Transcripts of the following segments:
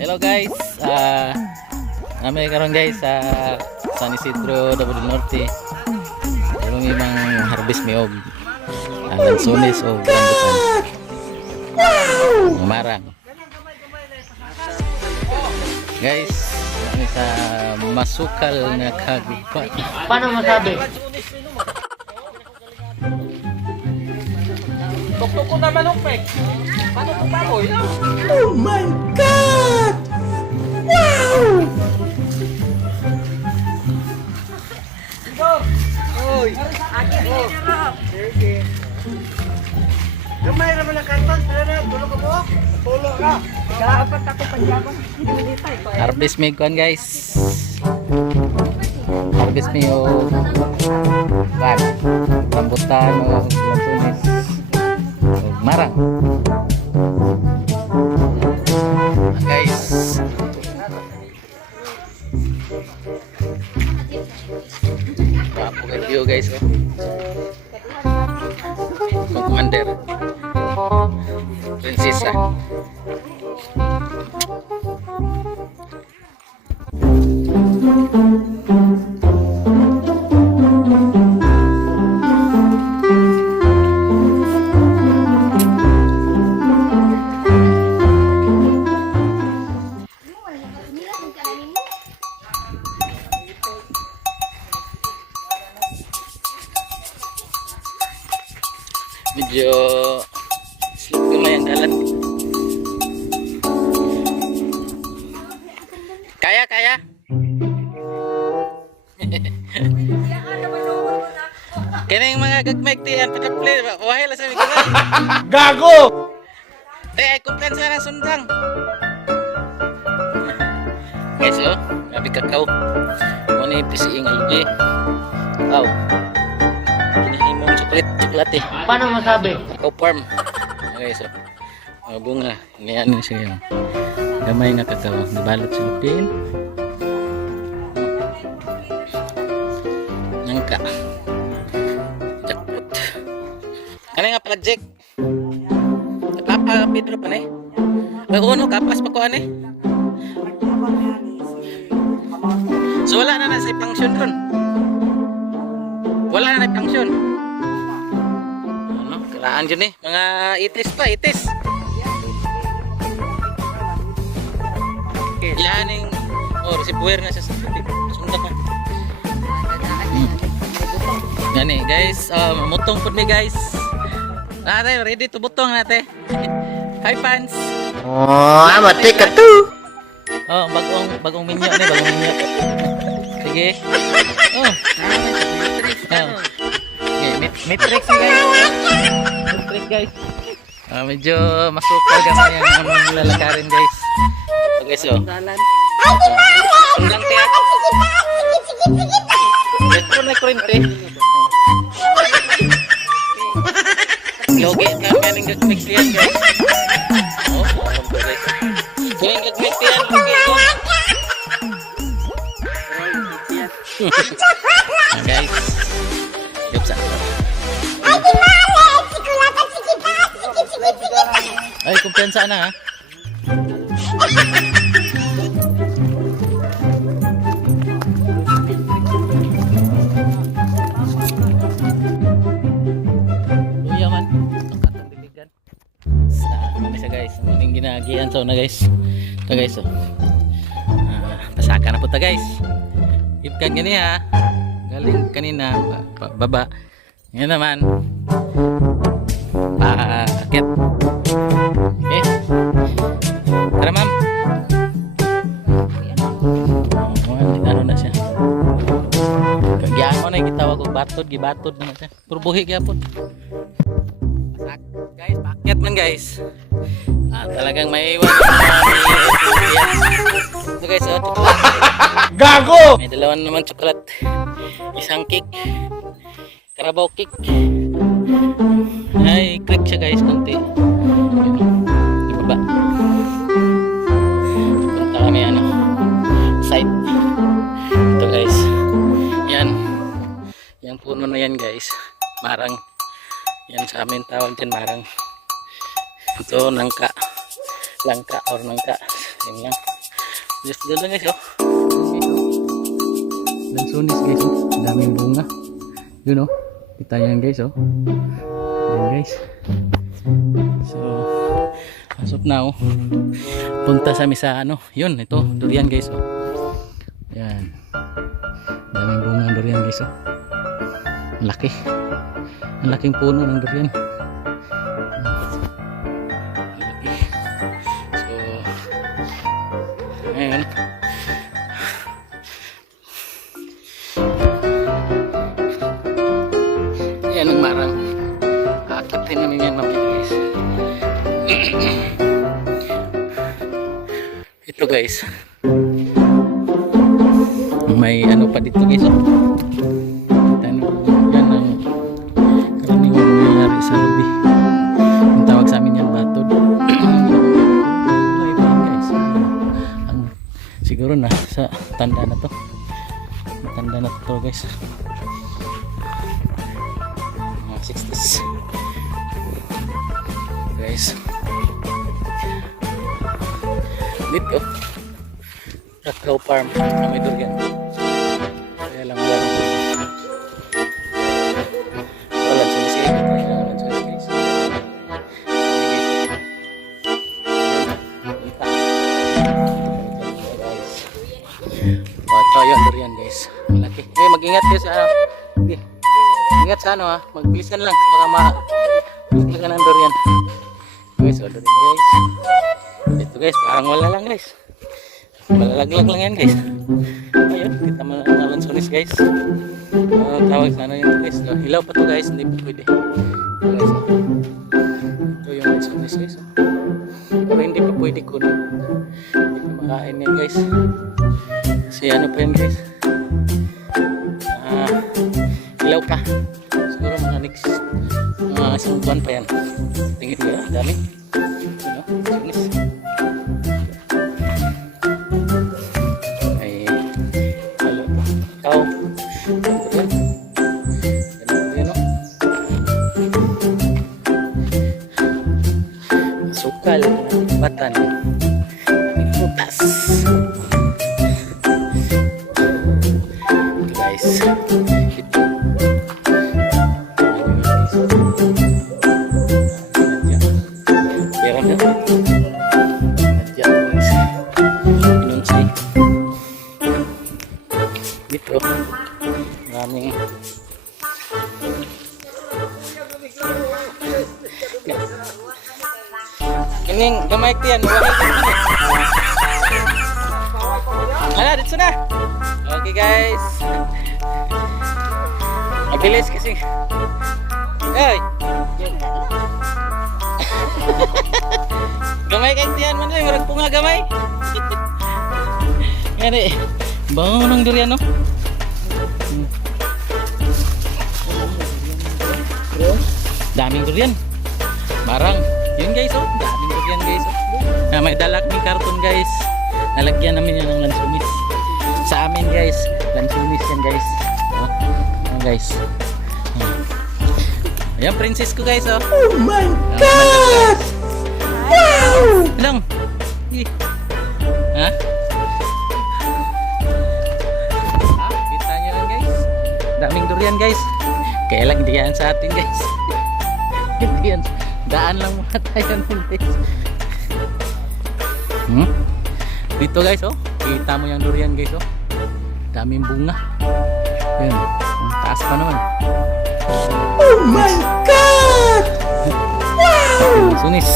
Hello guys, kami karon guys sa San Isidro, Davao del Norte. Pero may mga harvest mi og lansones o rambutan. Marang. Guys, kami sa masukal na kagubatan. Paano masabi? Tuktok ko naman ang pek. Paano ko baboy? Oh my God! Wow! Oy! Gamay naman ang karton. Tulog ka mo? Tulog ka. Dapat ako panjabang. Harvest mi kuan guys. Harvest mi og rambutan o lansones. Marang. Guys. Wapo kay view guys oh. Commander. Prinsesa. Medyo lumay ang dalan. Kaya. Kining mga gagmay tiyan pagka-play, wahay lang sa mga gagmay. Gago! Ay kumpiyansa na sundang. Guys oh, nabi kakao. Muna yung pisiing alubi. Wow. Kinahimong chocolate eh. Paano masabi? Kakao farm. Guys oh. Mga bunga. Ngayon siya yung gamay nga kakao. Nabalot sa lupin. Nangka. Jackpot. Ano nga pala Jack? Papa Pedro pa na eh. Ay uno kapas pa ko eh. So wala na sa function ron. Wala na function. Ano? Kailangan dyan eh. Mga itis pa, itis. Yan yung si puwer na siya sa sunda pa. Yan eh guys, mutong po ni guys. Nate, ready to butong nate. Hi fans. Oh, amati ka to. Oh, bagong minyo ni, bagong minyo. Sige. Oh. Okay, matrix guys. Matrix guys. Medyo masukal gamay ang among lalakarin guys. Okay, so. Sundang tiyak. Ito na kurente. Logi ka kaning gagmix yan guys. Oh, guys. Kaning gagmix yan, logi ko. Guys. Yupsa. Ay, kumpiyansa na ha. Luya man. Nakatang bibigan. Ano siya guys. Muling ginagian so na guys. Ito guys oh. Pasaka na po ta guys. Ipkan gani ha. Galing kanina baba. Yan naman. Paket. Okay. Tara ma'am. Ano na siya. Kagyaan mo na gitawag og gibatod naman siya. Puro buhi gyapon. Guys, paket man guys. Talagang may iwan. Ito guys, chocolate. Gago! May dalawan naman chocolate. Isang cake. Carabao cake. Ay, crack siya guys, konti. Di baba. Punta kami site. Ito guys. Yan. Yang puno na yan guys. Marang. Yan sa amin tawag dyan marang. Ito nangka. langka or nangka. Yun lang. Just doon lang guys oh. Lansones guys oh. Daming bunga. Yun oh. Kita yan guys oh. Ayan guys. So pasok na oh. Punta sa misa ano. Yun ito. Durian guys oh. Yan. Daming bunga ng durian guys oh. Laki. Ang laking puno ng durian. Laki. So ayun. Yan ang marang. Akitin namin yan mamaya guys. Ito guys. May ano pa dito guys oh. Yan ang karaniwang nangyayari sa lobby. Ang tawag sa amin yan batod. Okay pa yan guys. Siguro na sa tanda na to. Matanda na to guys. Mga 60s. Guys. Dito. Rakau Farm. May durian. Kaya lang wala. Wala sa guys. Wala sa guys. Ito yung durian guys. Malaki. Mag-ingat kayo sa ingat sa ano ha. Magbilisan lang. Baka maglagan ng durian. Guys, so durian guys. Ito guys, parang wala lang guys. Malalaglag lang yan guys. Ayun, kita mo na lansones guys. Tawag sa ano yun guys. Hilaw pa to guys, hindi pa pwede. Guys, ito yung lansones guys. Pero hindi pa pwede ko. Hindi pa makain yan guys. Kasi ano pa yan guys. Hilaw pa. Siguro mga next isang buwan pa yan. Tingin ko yan, dami. Lansones. Sukal batan putas guys itu biar ada minum sih gitu maraming ini gamay ko yan. Hala, dito na. Okay guys. Mabilis kasi. Hey. Gamay kay tiyan man ay murag punga gamay. Ngani. Bango ng durian no. Daming durian. Marang. Yun guys oh, daming durian guys oh. May dalak ng karton guys. Nalagyan namin yan ng lansones. Sa amin guys, lansones yan guys. Guys. Ayan princess ko guys oh. Oh my God! Wow! Lang. Ha? Kita nyo lang guys. Daming durian guys. Kaya lang hindi yan sa atin guys. Hindi yan. Daan lang muna tayo nun guys. Dito guys oh. Kita mo yung durian guys oh. Daming bunga. Yan. Ang taas pa naman. Oh my God! Wow! Sunis.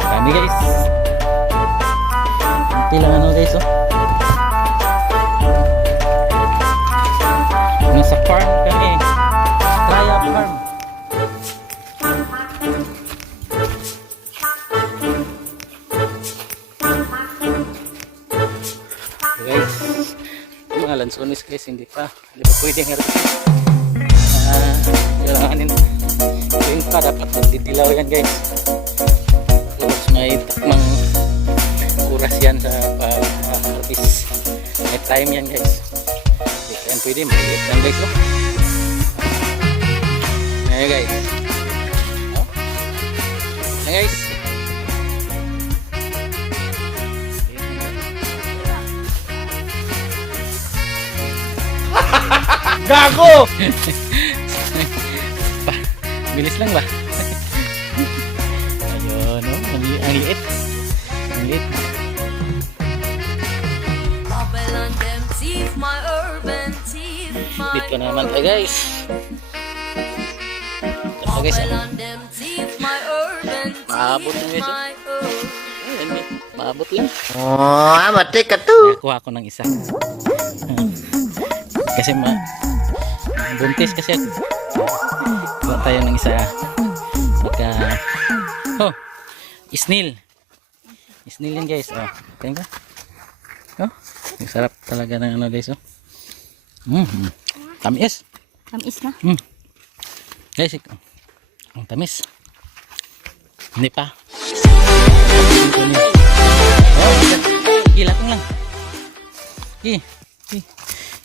Dami guys. Kunti lang ano guys oh. Nasa farm kami. Traya farm. Guys, mga lansones guys, hindi pa pwede nga kailanganin yun pa, dapat magdidilaw yan guys. Tapos may takmang oras yan sa pag-harvest. May time yan guys. Hindi yan pwede, maliit lang guys oh. Ayan guys oh. Ayan guys Gago! Bilis lang ba? Ayun, oh. Ang liit. Ang liit. Dito na naman tayo guys. Ito guys. Maabot lang guys. Ayan, maabot lang. Oh, amate ka to. Nakuha ko ng isa. Kasi buntis kasi ako. Kuha tayo ng isa. Saka oh, snail. Snail yan guys. Oh, tingnan ka. Oh, ang sarap talaga ng ano guys. Oh. Tamis. Tamis na. Guys, ang tamis. Hindi pa. Oh, gila ko lang.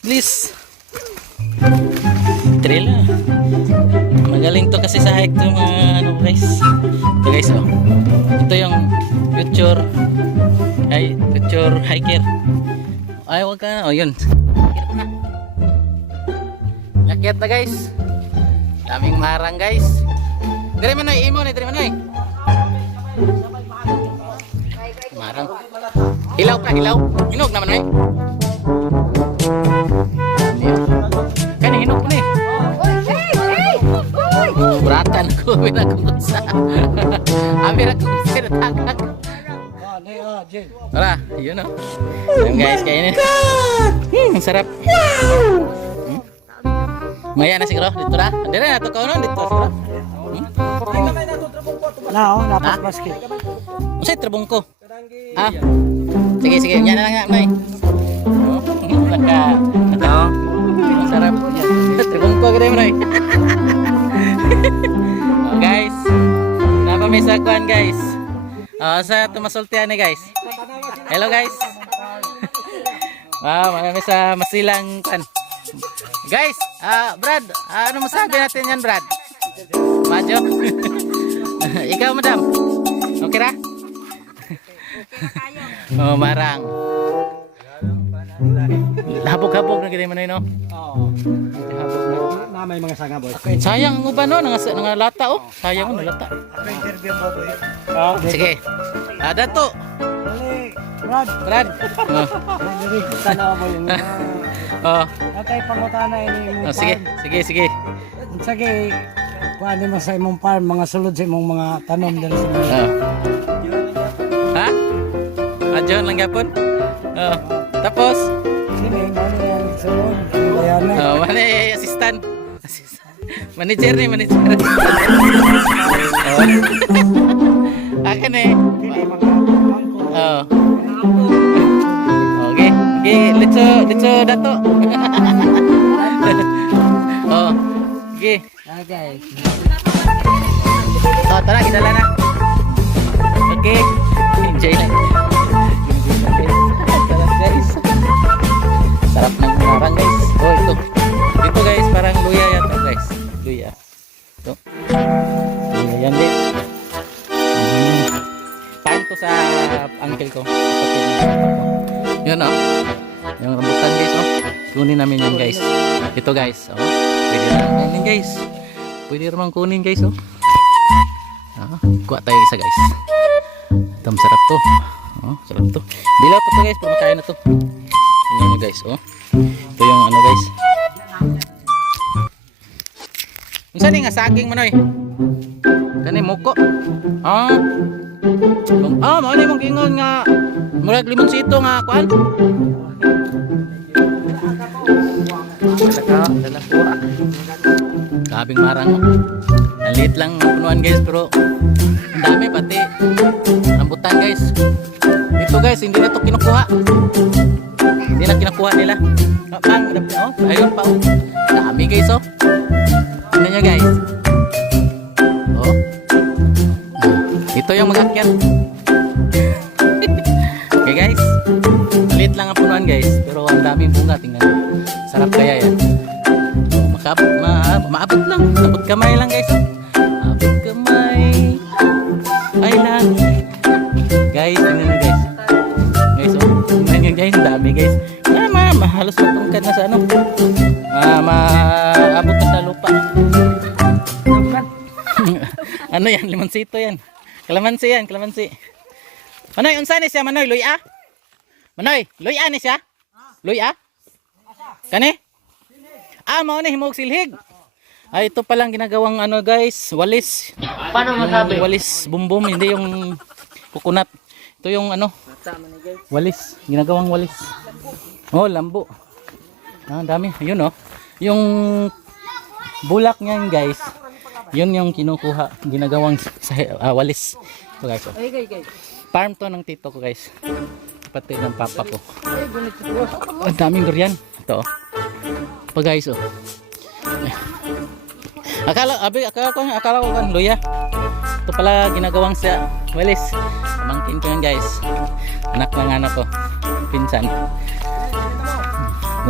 Please. Trela. Magaling to kasi sa hike to mga ano guys. Ito guys oh. Ito yung future hiker. Ay wag ka. Oh yun. Lakyat na guys. Daming marang guys. Dire man ay imo ni dire man ay. Marang. Hilaw pa hilaw. Hinog naman ay. Kani hinog ni. Beratan ko binakusa. Amir aku sir tagak. Wala, yun o. Ayan guys, kainin. Ang sarap. Maya na siguro, dito na. Hindi na, nato ka uno, dito siguro. Dapat basket. Masay, trabong ko. Ah, sige, sige, yan na lang nga, May. Ang sarap. Trabong ko, gano'n, May. Oh, guys, napamisakuan guys. Sa tumasultihan ni guys. Hello guys. Wow, marami sa masilang kan. Guys, Brad, ano masabi natin yan, Brad? Majo. Ikaw, madam. Okay ra? Oh, marang. Habog-habog na ganyan man no? Oo. Na may mga sanga boy. Sayang ang uban no, nga lata oh. Sayang ang lata. Ako interview mo boy. Sige. Dato. Dali, Brad. Brad. Dali, tanaw mo yung Oh. natay pangutana ini. Oh, sige, sige, sige. Sige, kuan mo sa imong farm mga sulod sa imong mga tanom dali sa mga. Oh. Ha? Ajon lang gapon. Oh. Tapos Sini, ano yung sulod? Ayan na. oh, mana assistant. Manager ni manager. Oh. Akan eh. Sini, mga mangko. Oh. Okay, okay, let's dato. Oh. Okay. Okay. Oh, tara kita na. Okay. Enjoy lang. Sarap guys. Sarap ng marang guys. Oh, ito. Ito guys, parang luya yata guys. Luya. Ito. Luya yan din. Paano to sa uncle ko? Kapatid ng uncle ko. Yun oh. Yung rambutan guys oh. Kunin namin yan guys. Ito guys. Oh. Pwede naman kunin guys. Pwede naman kunin guys oh. Kuha tayo isa guys. Ito masarap to. Oh, sarap to. Dilaw pa to guys. Pero makain na to. Tingnan nyo guys oh. Ito yung ano guys. Kung saan nga saging manoy? Kani muko. Mauna mong gingon nga murag limonsito nga kuan. Dala ko. Kabing marang. Ang liit lang ang punuan guys pero ang dami pati rambutan guys. Dito guys hindi na to kinukuha. Hindi na kinukuha nila. Ayun pa oh. Dami guys oh. Tingnan nyo guys. Oh. Ito yung mag-akyat. Okay guys. Maliit lang ang punuan guys. Pero ang daming bunga. Tingnan nyo. Sarap kaya yan. Maabot lang. Abot kamay lang guys. Abot kamay. Ay lang. Guys, tingnan nyo guys. Guys, oh. Tingnan nyo guys. Ang dami guys. Halos matungkad na sa ano. maabot na sa lupa. Ano yan? Limonsito yan. Kalamansi yan, kalamansi. Manoy, unsa ni siya, Manoy? Luya? Manoy, luya ni siya? Luya? Kani? Mo ni himog silhig. Ito palang ginagawang ano guys, walis. Paano masabi? Walis bumbum, hindi yung coconut. Ito yung ano, walis, ginagawang walis. Oh, lambo. Ang dami, yun oh. Yung bulak niyan guys, yun yung kinukuha, ginagawang walis. Ito guys oh. Farm to ng tito ko guys. Pati ng papa ko. Ang daming durian. Ito oh. Pa guys oh. Akala ko kan luya. Ito pala ginagawang sa walis. Pamangkin ko yan guys. Anak ng anak ko. Pinsan.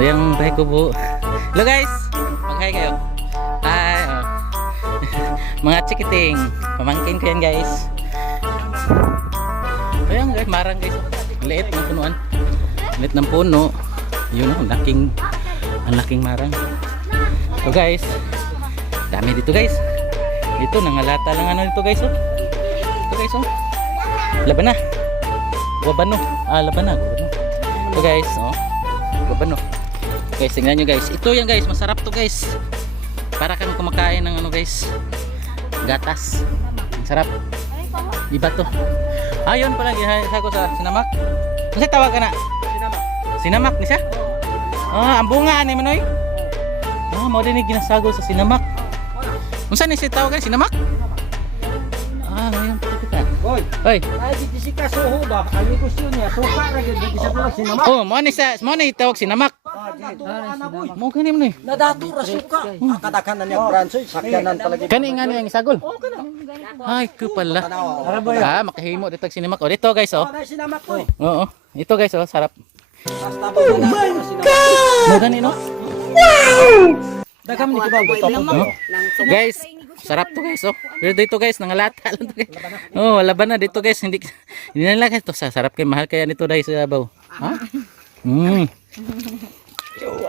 Yung bahay ko po. Hello guys. Mag-hi kayo. Hi. Oh. Mga chikiting. Pamangkin ko yan guys. Ayan guys. Marang guys. Liit ng punuan. Liit ng puno. Yun oh. Ang laking marang. Ito guys. Dami dito guys. Dito nangalata lang ano dito guys oh. Ito guys oh. Laban na. Wabano. Laban na. Wabano. Ito guys oh. Wabano. Guys, tingnan nyo guys. Ito yan guys. Masarap to guys. Para kang kumakain ng ano guys. Gatas. Sarap. Iba to. Ayun pala gihasa ko sa sinamak. Kasi tawag ka na? Sinamak. Sinamak ni siya? Ang bunga ni Manoy. Mo din ginasago sa sinamak. Unsa ni siya tawag ka? Sinamak? Ngayon pa kita. Hoy. Hoy. Ay di si kasuho ba? Ang negosyo niya suka ra gyud di sa tuwa sinamak. Mo ni tawag sinamak. Mo kani mo ni. Nadato ra suka. Akadakan na niya branso sakyanan palagi. Kani nga niya isagol. Ay ko pala. Makahimo dito sinimak. O dito guys oh. Sinamak ko. Oo. Ito guys oh, sarap. Oh my God! Mo gani no? Dagam ni kibaw to. Guys, sarap to guys oh. Pero dito guys, nangalata lang to guys. Oh, laban na dito guys. Hindi na lang ito. Sarap kay mahal kaya nito dahil sa baw. Ha?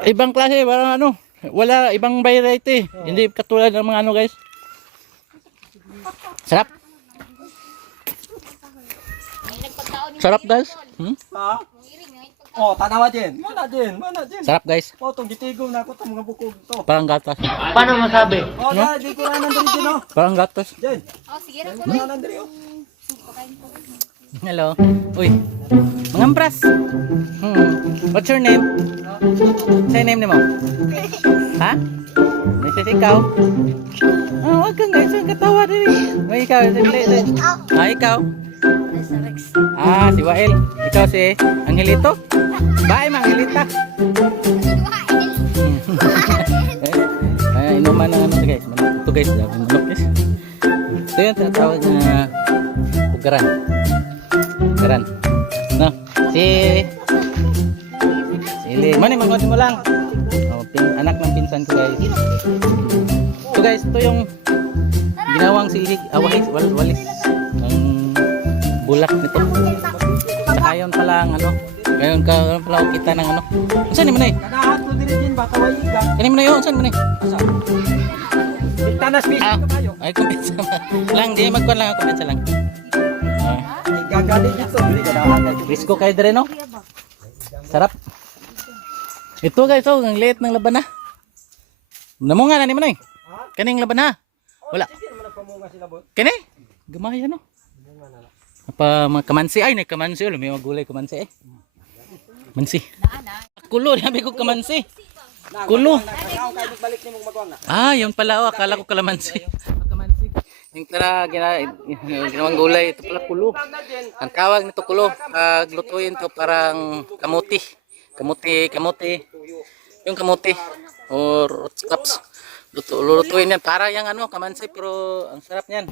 Ibang klase, parang ano. Wala ibang variety. Hindi katulad ng mga ano guys. Sarap. Sarap guys. Tanawa din. Mana din. Sarap guys. Tong gitigom na ako tong mga bukog to. Parang gatas. Paano masabi? Di ko na nandiri din oh. Parang gatas. Jen. Sige ra. Ano nandiri oh. Hello. Uy. Mangambras. What's your name? Say name mo. Ha? This is ikaw. Wag kang guys, katawa din. May ikaw, ikaw. Si Wael. Ikaw si Angelito. Bye, Angelita. Inuman ng ano guys. Ito guys, manok guys. Ito yung tinatawag na pugaran. Pugaran. No, Mani, magkonti mo lang. Anak ng pinsan ko guys. Ito guys, ito yung ginawang silhig, walis ng bulak nito. Saka yun pala ang ano, ngayon pala kita ng ano. Saan mo na eh? Kanahan ko diri din baka way iga. Kani mo na yun, saan mo na eh? Asa? Bitanas bisig ka kayo. Ay, kumpetsa lang, di magkuhan lang, kumpetsa lang. Gagali dito diri kanahan kay Risco kayo dire no? Sarap. Ito guys, oh, ang liit ng laban na. Namunga na ni mo na eh. Kaning laban na. Wala. Kani? Gamaya no? Apa mga kamansi ay kamansi may mga gulay kamansi eh. Mansi. Kulo, sabi ko kamansi. Kulo. Yun pala oh, akala ko kalamansi. Kamansi. Yung tara ginawang gulay ito pala kulo. Ang tawag nito kulo, lutuin to parang kamuti. Kamuti. Yung kamuti or cups. Lutuin yan para yang ano kamansi pero ang sarap niyan.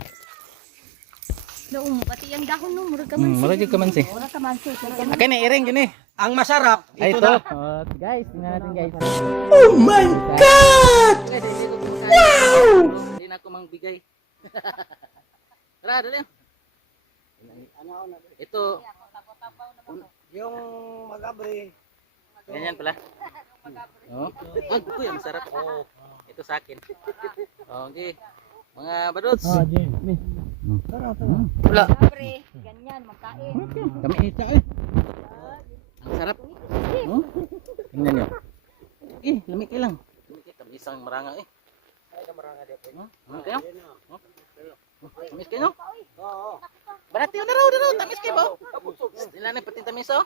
Pati yung dahon no, murag kamansi. Murag yung kamansi. Murag kamansi. Akin na iring yun eh. Ang masarap Ito ito na. Guys, tingnan natin guys. Oh my God! Wow! Hindi na ako mangbigay. Tara, dali. Ito. Yung magabre. Ganyan pala. Oh. Ito yung sarap. Oh. Ito sa akin. Okay. Mga badots. Wala. Pre, ganyan, magkain. Kami isa eh. Ang sarap. Oh. Tingnan nyo. Lamig kayo lang. Kami isang maranga eh. Ano kayo? Tamis kayo no? Barati na raw. Tamis kayo ba? Sila na pati tamis oh.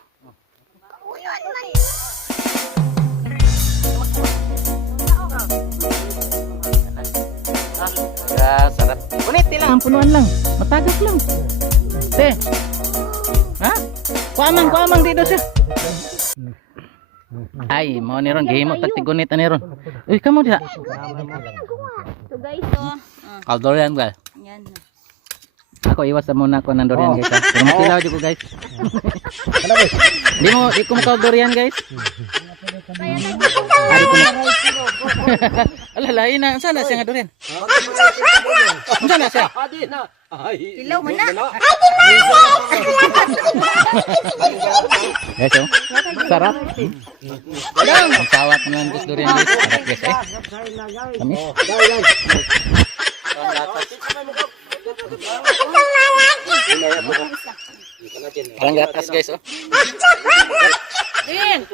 Sarap. Kunit lang, punuan lang. Matagak lang. Te. Ha? Kuamang dito siya. Ay, mo ni ron gihimo tag tigunit ani ron. Uy, kamo diha. So guys, oh. Kaldorian guys. Yan. Ako iwas na muna ako ng durian guys. Ha? Pero matilaw di ko guys. Di ko makaw durian guys. Ari ko. Ala lain na sana siya nga durian. Sana siya. Silaw mo na. Guys, oh. Sarap. Ang sawat naman guys durian guys. Sarap guys eh. Kami. Parang gatas guys oh. Din.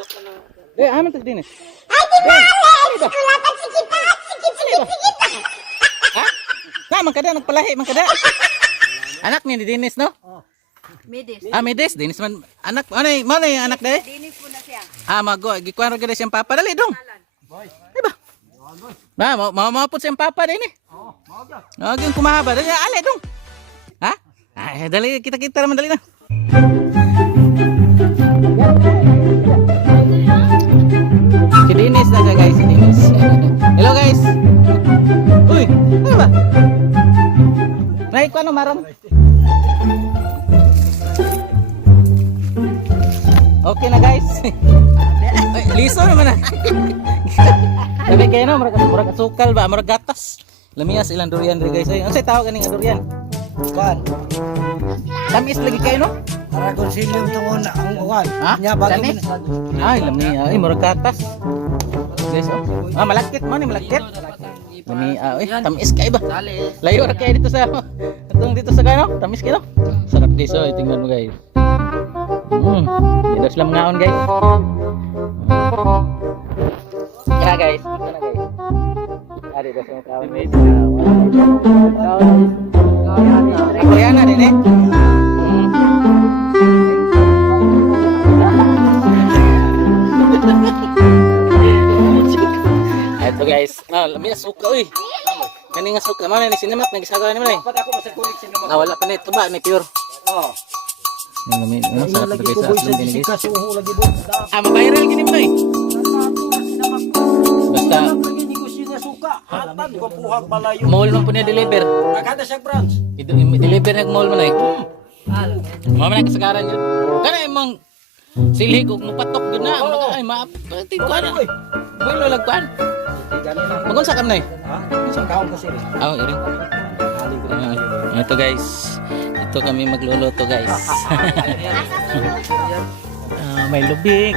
Amin tag din eh. Ha? Magkada nagpalahi, magkada. Anak ni Dinis no? Midis. Midis, Dinis man anak. Ano yung anak dai? Dinis po na siya. Mago, gikuan ra gid siyang papa dali dong. Diba? Ba, maput siyang papa din eh. Naging kumahaba dali ale dong. Ha? Ay, dali kita naman dali na. Si Dinis na siya guys, si Dinis. Hello guys. Uy, ano ba? Nay, ko ano maram? Okay na guys. Ay, liso naman na. Sabi kayo no, murag asukal ba, murag gatas. Lamias ilang durian diri guys. Ay, unsay tawag kaning durian? Kuan. Tamis lagi kayo no? Aragon silyong tungon ang kuan. Ha? Nya bago Tamis? Ay, lami, ay murag gatas. Guys, oh. Malakit mo ni malakit. Lami, tamis kay ba? Layo ra kay dito sa dito sa kano? Tamis kayo. Sarap guys, oh. Tingnan mo guys. Dito sila ngaon guys. Kaya guys, ito na guys. Ari dito sa kawan guys. Koreana din eh. Ito guys. Lami suka uy. Kani nga suka man ni sinamat nagisagaw ni man. Wala pa ni tuba ni pure. Lami, sarap guys sa atlong din guys. Mabiral gini mo eh. Basta mall man po niya deliver. Deliver nag mall man eh. Mama na kasagaran yun. Kana imong silhig ug mupatok gyud na. Ay maapati ko ana. Bulo lagpan. Magun sa kam na eh. Sa kaon kasi. Iring. Ito guys. Ito kami magluluto guys. May lubi.